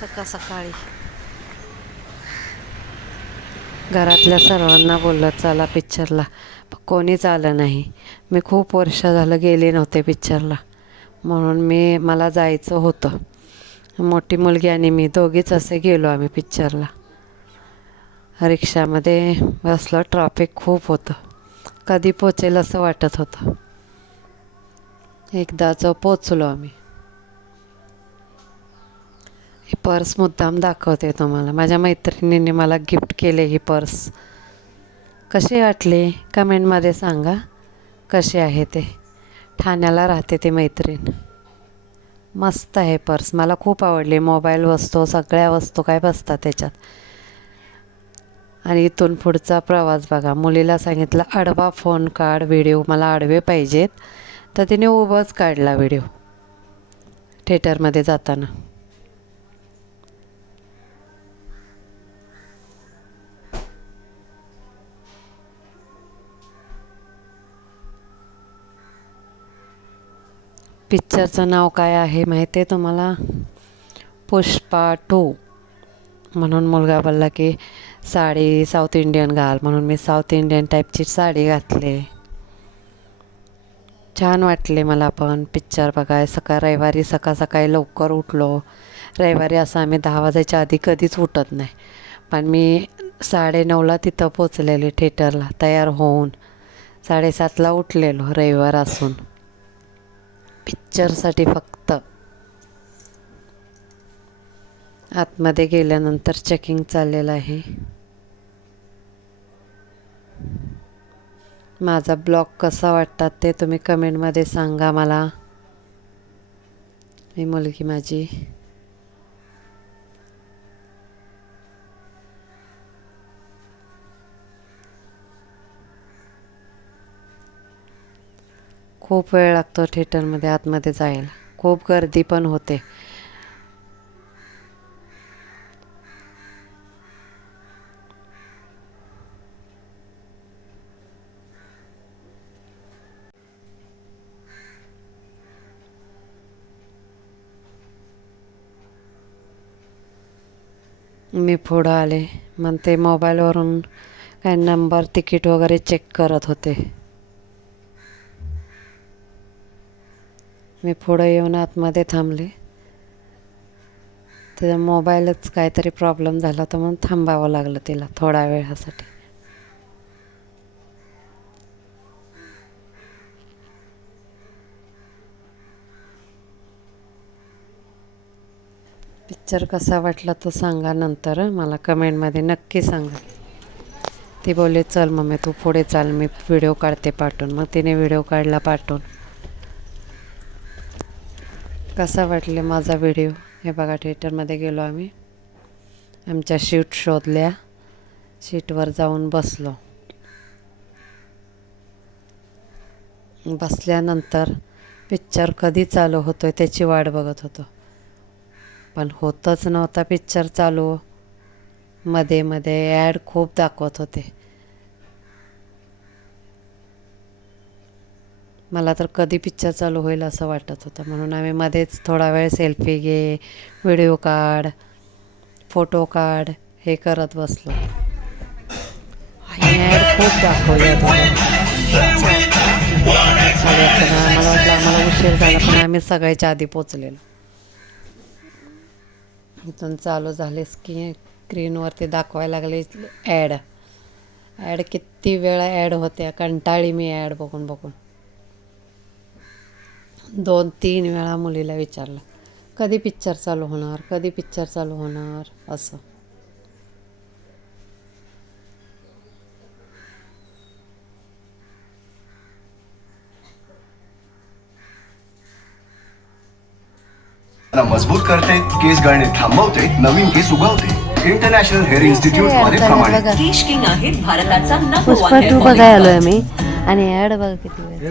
सकाळ सकाळी. घरातल्या सर्वांना बोललं चला पिक्चरला कोणीच आलं नाही. मी खूप वर्ष झालं गेले नव्हते पिक्चरला म्हणून मी मला जायचं होतं. मोठी मुलगी आणि मी दोघीच असे गेलो आम्ही पिक्चरला रिक्षामध्ये बसलो ट्रॅफिक खूप होतं. कधी पोचेल असं वाटत होतं. एकदाच पोचलो आम्ही. पर्स मुद्दाम दाखवते तुम्हाला. माझ्या मैत्रिणीने मला गिफ्ट केले ही पर्स. कशी वाटली? कमेंटमध्ये सांगा. कशी आहे ते? ठाण्याला राहते ती मैत्रीण. मस्त आहे पर्स. मला खूप आवडली. मोबाईल वस्तू सगळ्या वस्तू काय बसतात त्याच्यात. आणि इथून पुढचा प्रवास बघा. मुलीला सांगितलं आडवा फोन काढ व्हिडिओ. मला आडवे पाहिजेत. तर तिने उभंच काढला व्हिडिओ. थिएटरमध्ये जाताना. पिक्चरचं नाव काय आहे माहिती आहे तुम्हाला? पुष्पा टू. म्हणून मुलगा बोलला की साडी साऊथ इंडियन घाल. म्हणून मी साऊथ इंडियन टाईपची साडी घातली. छान वाटले मला पण पिक्चर बघाय सकाळ रविवारी सकाळ सकाळी लवकर उठलो. रविवारी असं आम्ही दहा वाजायच्या आधी कधीच उठत नाही. पण मी साडेनऊला तिथं पोचलेले थिएटरला तयार होऊन साडेसातला उठलेलो रविवार असून. पिक्चरसाठी फक्त. आतमध्ये गेल्यानंतर चेकिंग चाललेलं आहे. माझा ब्लॉग कसा वाटतात ते तुम्ही कमेंटमध्ये सांगा मला. ही मुलगी माझी. खूप वेळ लागतो थिएटरमध्ये आतमध्ये जायला. खूप गर्दी पण होते. मी पुढं आले. मग ते मोबाईलवरून काही नंबर तिकीट वगैरे चेक करत होते. मी पुढं येऊन आतमध्ये थांबले. त्याचा मोबाईलच काहीतरी प्रॉब्लेम झाला तर म्हणून थांबावं लागलं तिला थोड्या वेळासाठी. पिक्चर कसा वाटला तो सांगा नंतर. मला कमेंटमध्ये नक्की सांगा. ती बोलली चल मम्मी तू पुढे चाल. मी व्हिडिओ काढते पाठवून. मग तिने व्हिडिओ काढला पाठवून. कसा वाटले माझा व्हिडिओ हे बघा थिएटरमध्ये गेलो आम्ही. आमच्या शीट शोधल्या. शीटवर जाऊन बसलो. बसल्यानंतर पिक्चर कधी चालू होतोय त्याची वाट बघत होतो. पण होतच नव्हता पिक्चर चालू. मध्ये मध्ये ॲड खूप दाखवत होते. मला तर कधी पिक्चर चालू होईल असं वाटत होतं. म्हणून आम्ही मध्येच थोडा वेळ सेल्फी घे व्हिडिओ काढ फोटो काढ हे करत बसलो. आणि ॲड खूप दाखवलं मला वाटलं आम्हाला उशीर झाला पण आम्ही सगळ्याच्या आधी पोचलेलो. इथून चालू झाले स्क्रीन स्क्रीनवरती दाखवायला लागले ॲड ॲड किती वेळा ॲड होत्या कंटाळी मी ॲड बघून बघून. दोन तीन वेळा मुलीला विचारलं कधी पिक्चर चालू होणार? कधी पिक्चर चालू होणार? असं. मजबूत करते केस गळणे थांबवते नवीन केस उगवते. इंटरनॅशनल हेअर इन्स्टिट्यूटमध्ये प्रमाणित केश किंग आहेत भारताचा नंबर पुष्पा वन आलोय आम्ही आणि ॲड बघा किती वेळ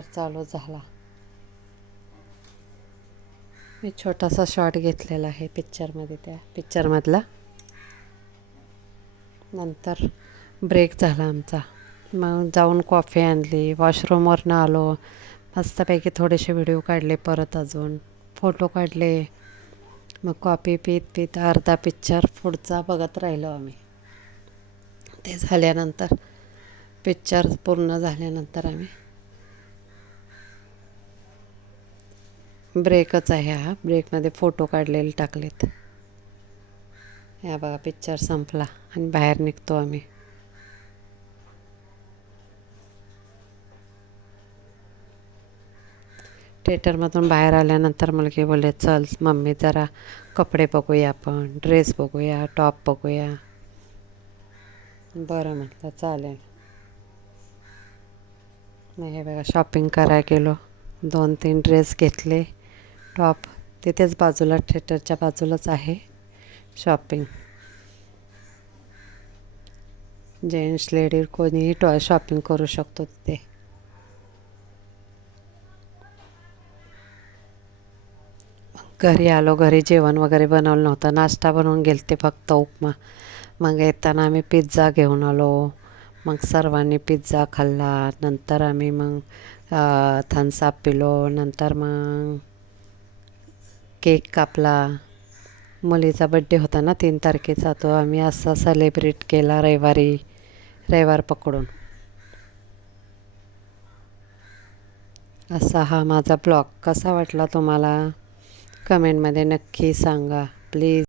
शूट चालू झाला. मी छोटासा शॉट घेतलेला आहे पिक्चरमध्ये त्या पिक्चरमधला नंतर ब्रेक झाला आमचा. मग जाऊन कॉफी आणली वॉशरूमवरनं आलो. मस्तपैकी थोडेसे व्हिडिओ काढले परत अजून. फोटो काढले. मग कॉफी पीत पीत अर्धा पिक्चर पुढचा बघत राहिलो आम्ही. ते झाल्यानंतर पिक्चर पूर्ण झाल्यानंतर आम्ही ब्रेकच आहे हा. ब्रेकमध्ये फोटो काढलेले टाकलेत. या बघा पिक्चर संपला आणि बाहेर निघतो आम्ही. थिएटरमधून बाहेर आल्यानंतर मुलगी बोलले चल मम्मी जरा कपडे बघूया आपण ड्रेस बघूया टॉप बघूया. बरं म्हटलं चालेल. मग हे बघा शॉपिंग करायला गेलो. दोन तीन ड्रेस घेतले. टॉप तिथेच बाजूला थिएटरच्या बाजूलाच आहे. शॉपिंग जेंट्स लेडी कोणीही टॉय शॉपिंग करू शकतो तिथे. घरी आलो घरी जेवण वगैरे बनवलं नव्हतं. नाश्ता बनवून गेलते फक्त उपमा. मग येताना आम्ही पिझ्झा घेऊन आलो. मग सर्वांनी पिझ्झा खाल्ला. नंतर आम्ही मग थन्सअप पिलो. नंतर मग केक कापला. मुलीचा बड्डे होता ना तीन तारखेचा तो आम्ही असा सेलिब्रेट केला रविवारी रविवार पकडून. असा हा माझा ब्लॉग कसा वाटला तुम्हाला? कमेंटमध्ये नक्की सांगा. प्लीज